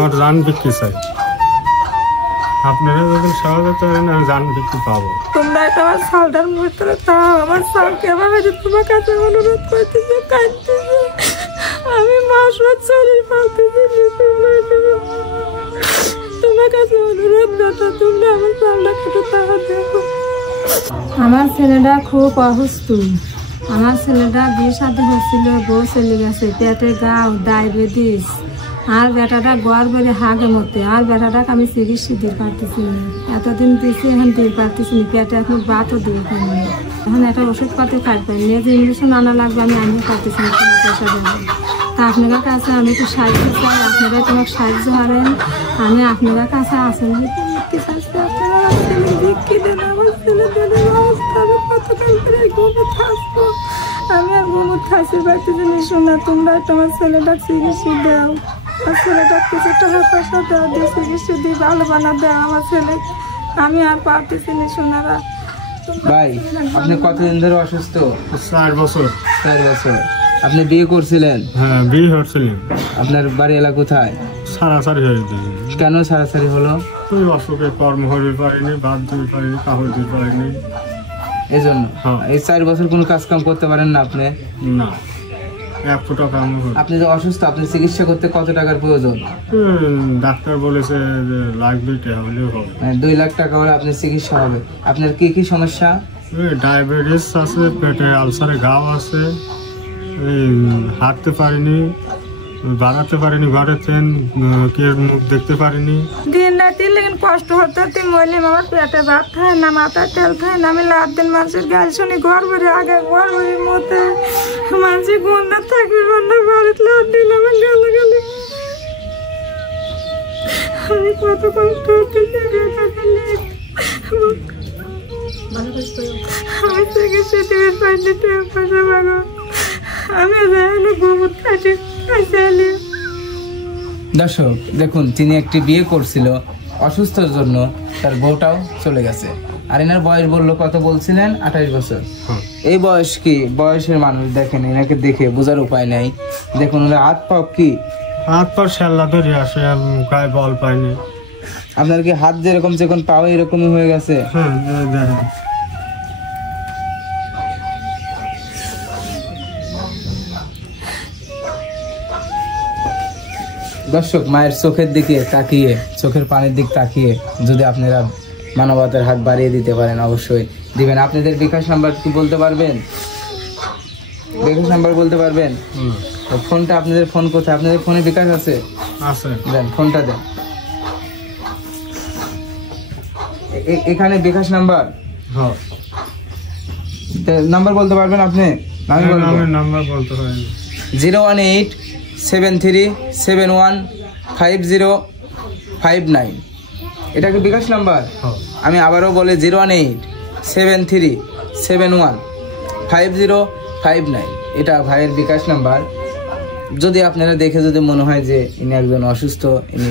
আমার জান বিক্রি চাই। আপনারা যদি সহযোগিতা করেন আমি জান বিক্রি পাবো। তোমরা একটা আমার সালটার ভিতরে তাও আমার সালকে আমার কাছে তোমার কাছে অনুরোধ করতেছে, কাঁদতেছে। আমি মাস শরীর পালতেছি, তোমার কাছে অনুরোধ দাদা, তোমরা আমার সালটা একটু তাহা দেখো। আমার ছেলেটা খুব অসুস্থ। আমার ছেলেটা বিয়ে সাথে হচ্ছিল, বউ চলে গেছে, পেটে গাও, ডায়াবেটিস। আর বেটাটা গোয়ার করে হাগে মতে। আর বেটাটাকে আমি চিকিৎসা দিয়ে পারতেছি না, এতদিন দিচ্ছি, এখন দিয়ে পারতেছি না। পেটে এখন বাতও দিয়ে পাইনি, এখন একটা ওষুধপাতি খাই পাইনি। যে ইঞ্জেকশন আনা লাগবে আমি আনতে পারতেছি না, পয়সা দেবো। তা আপনাদের কাছে আমি একটু সাহায্য চাই, আপনারা তোমাকে সাহায্য করেন। আমি আপনাদের কাছে আসেন বিক্রি দেন, আমার ছেলেদের অবস্থা আমি কতকাল করে গোবর থাকবো। আমি আর গোবর থাকতে পারতেছি না। শোনা, তোমরা তোমার ছেলেটা চিকিৎসা দাও, আমার ছেলেটা কিছু টাকা পয়সা দেওয়া দিয়ে চিকিৎসা দিয়ে ভালো বানা দেয় আমার ছেলে। আমি আর পারতেছি না। সোনারা ভাই, আপনি কতদিন ধরে অসুস্থ? 4 বছর। 4 বছর। আপনি বিয়ে করছিলেন? হ্যাঁ, বিয়ে করছিলেন। আপনার বাড়ি এলাকা কোথায়? সারাসারি হয়ে গেছে। কেন সারাসারি হলো? ওই অসুখে কর্ম হতে পারিনি, বাদ দিতে পারিনি, কাপড় দিতে পারিনি, এই জন্য। এই 4 বছর কোনো কাজ কাম করতে পারেন না আপনি? না, 1 ফুটা কাম। আপনি যে অসুস্থ, আপনি চিকিৎসা করতে কত টাকার প্রয়োজন? ডাক্তার বলেছে যে লাগবে, টাকা হলেও হবে। 2 লাখ টাকা হলে আপনার চিকিৎসা হবে। আপনার কি কি সমস্যা? ডায়াবেটিস আছে, পেটে আলসারে ঘাও আছে, হাঁটতে পারিনি, বাড়াতে পারিনি, ঘরে ট্রেন কে মুখ দেখতে পারিনি। দিন রাতে লেকিন কষ্ট হতো। তুই মরলে আমার পেটে ভাত খায় না, মাথা তেল খায় না। আমি লাভ দিন মানুষের গাল শুনি, ঘর ভরে আগে ঘর ভরে মতে মানুষের গন্ধ থাকবে, গন্ধ বাড়িতে লাভ দিলাম গালাগালি। আমি কত কষ্ট হতেছি। আমি চিকিৎসা দিতে পারিনি, পয়সা পাবো। আমি গোবর খাটি খাইছি। দর্শক দেখুন, তিনি একটি বিয়ে করছিল অসুস্থর জন্য, তার বউটাও চলে গেছে। আর এনার বয়স বললো কত বলছিলেন? 28 বছর। এই বয়স কি বয়সের মানুষ? দেখেন, এনাকে দেখে বোঝার উপায় নাই। দেখুন হাত পা কি, হাত পা শ্যাল্লা ধরে আসে, গায়ে বল পাইনি। আপনার কি হাত যেরকম যখন পাও এরকমই হয়ে গেছে? হ্যাঁ, দেখেন। দর্শক, মায়ের চোখের দিকে তাকিয়ে, চোখের পানির দিক তাকিয়ে যদি আপনারা মানবতার হাত বাড়িয়ে দিতে পারেন অবশ্যই দিবেন। আপনাদের বিকাশ নাম্বার কি বলতে পারবেন? বিকাশ নাম্বার বলতে পারবেন? ফোনটা, আপনাদের ফোন কোথায়? আপনাদের ফোনে বিকাশ আছে? দেন, ফোনটা দেন। এখানে বিকাশ নাম্বার, নাম্বার বলতে পারবেন আপনি? নাম্বার বলতে পারেন। 01873715059। এটা কি বিকাশ নাম্বার? আমি আবারও বলে 01873715059। এটা ভাইয়ের বিকাশ নাম্বার। যদি আপনারা দেখে যদি মনে হয় যে ইনি একজন অসুস্থ, ইনি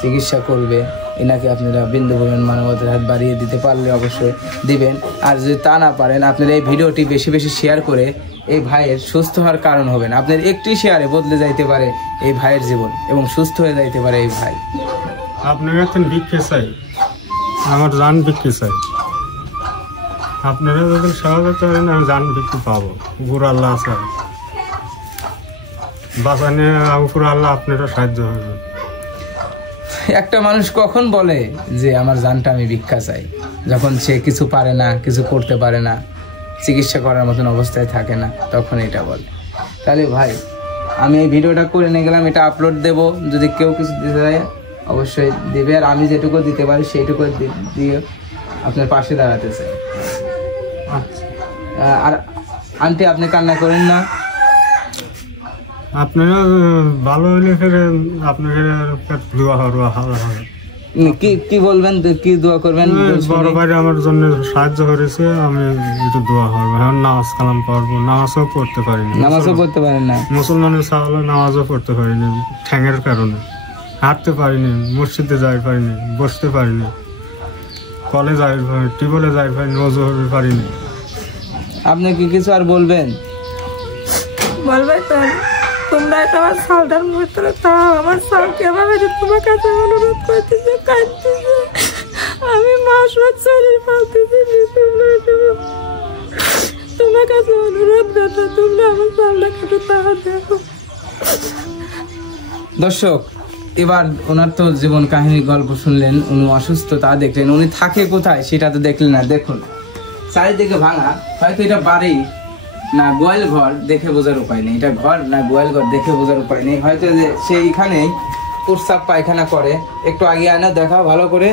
চিকিৎসা করবে, এনাকে আপনারা বিন্দু পরিমাণ মানবতার হাত বাড়িয়ে দিতে পারলে অবশ্যই দিবেন। আর যদি তা না পারেন, আপনারা এই ভিডিওটি বেশি বেশি শেয়ার করে এই ভাইয়ের সুস্থ হওয়ার কারণ হবেন। আপনার একটি শেয়ারে বদলে যাইতে পারে এই ভাইয়ের জীবন এবং সুস্থ হয়ে যাইতে পারে এই ভাই। আপনার কাছে বিক্রি চাই, আমার জান বিক্রি চাই। আপনারা যদি সহযোগিতা করেন আমি জান বিক্রি পাবো। উপর আল্লাহ আছে, বাঁচানে উপর আল্লাহ আপনারা সাহায্য করবেন। একটা মানুষ কখন বলে যে আমার জানটা আমি ভিক্ষা চাই? যখন সে কিছু পারে না, কিছু করতে পারে না, চিকিৎসা করার মতন অবস্থায় থাকে না, তখন এটা বলে। তাহলে ভাই, আমি এই ভিডিওটা করে নিয়ে গেলাম, এটা আপলোড দেব। যদি কেউ কিছু দিতে চায় অবশ্যই দেবে। আর আমি যেটুকু দিতে পারি সেইটুকু দিয়ে আপনার পাশে দাঁড়াতে চাই। আর আন্টি, আপনি কান্না করেন না। আপনারা ভালো হলে ফেরে আপনাকে দোয়া হবে। কি বলবেন, কি দোয়া করবেন? বড় ভাই আমার জন্য সাহায্য করেছে, আমি একটু দোয়া করবো। এখন নামাজ কালাম পড়বো, নামাজও পড়তে পারিনি। নামাজও পড়তে পারেন না? মুসলমানের সাহলে নামাজও পড়তে পারিনি, ঠ্যাঙের কারণে। হাঁটতে পারিনি, মসজিদে যাই পারিনি, বসতে পারিনি, কলে যাই পারিনি, টিউবওয়েলে যাই পারিনি, ওযু করতে পারিনি। আপনি কি কিছু আর বলবেন? বলবে তো তোমরা এটা আমার সালটার মধ্যে তাও আমার সালকে এভাবে তোমার কাছে অনুরোধ করতেছে, কাঁদতেছে। আমি মাস শরীর পালতেছি, তোমার কাছে অনুরোধ দাদা, তোমরা আমার সালটা একটু তাও দেখো। দর্শক, এবার ওনার তো জীবন কাহিনী গল্প শুনলেন, উনি অসুস্থ তা দেখলেন, উনি থাকে কোথায় সেটা তো দেখলেন না। দেখুন চারিদিকে ভাঙা, হয়তো এটা বাড়ি না গোয়াল ঘর দেখে বোঝার উপায় নেই, এটা ঘর না গোয়াল ঘর দেখে বোঝার উপায় নেই। হয়তো যে সে এইখানেই প্রস্রাব পায়খানা করে, একটু আগে আনা দেখা ভালো করে,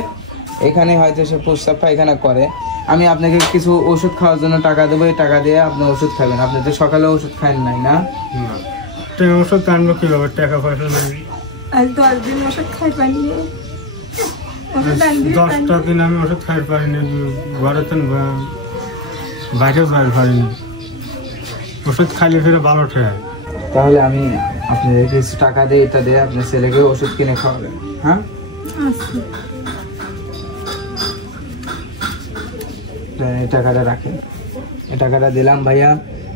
এখানে হয়তো সে প্রস্রাব পায়খানা করে। আমি আপনাকে কিছু ওষুধ খাওয়ার জন্য টাকা দেবো, এই টাকা দিয়ে আপনি ওষুধ খাবেন। আপনি তো সকালে ওষুধ খান নাই না? ওষুধ আনবো কিভাবে, টাকা পয়সা নেই। আজ 10 দিন ওষুধ খাই পাইনি, 10টা দিন আমি ওষুধ খাই পারিনি, ঘরেতে বাইরেও যাই পারিনি। ওষুধ খাইলে ফিরে ভালো ঠেয়। তাহলে আমি আপনাদের কিছু টাকা দিয়ে এটা দিয়ে আপনার ছেলেকে ওষুধ কিনে খাওয়াবেন। হ্যাঁ, এই টাকাটা রাখেন, এই টাকাটা দিলাম ভাইয়া,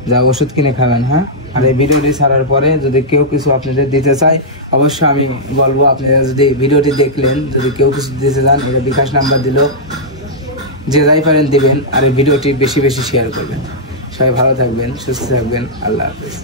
যা ওষুধ কিনে খাবেন। হ্যাঁ, আর এই ভিডিওটি ছাড়ার পরে যদি কেউ কিছু আপনাদের দিতে চায় অবশ্যই আমি বলবো, আপনারা যদি ভিডিওটি দেখলেন যদি কেউ কিছু দিতে চান, এটা বিকাশ নাম্বার দিল, যে যাই পারেন দিবেন। আর এই ভিডিওটি বেশি বেশি শেয়ার করবেন। সবাই ভালো থাকবেন, সুস্থ থাকবেন। আল্লাহ হাফেজ।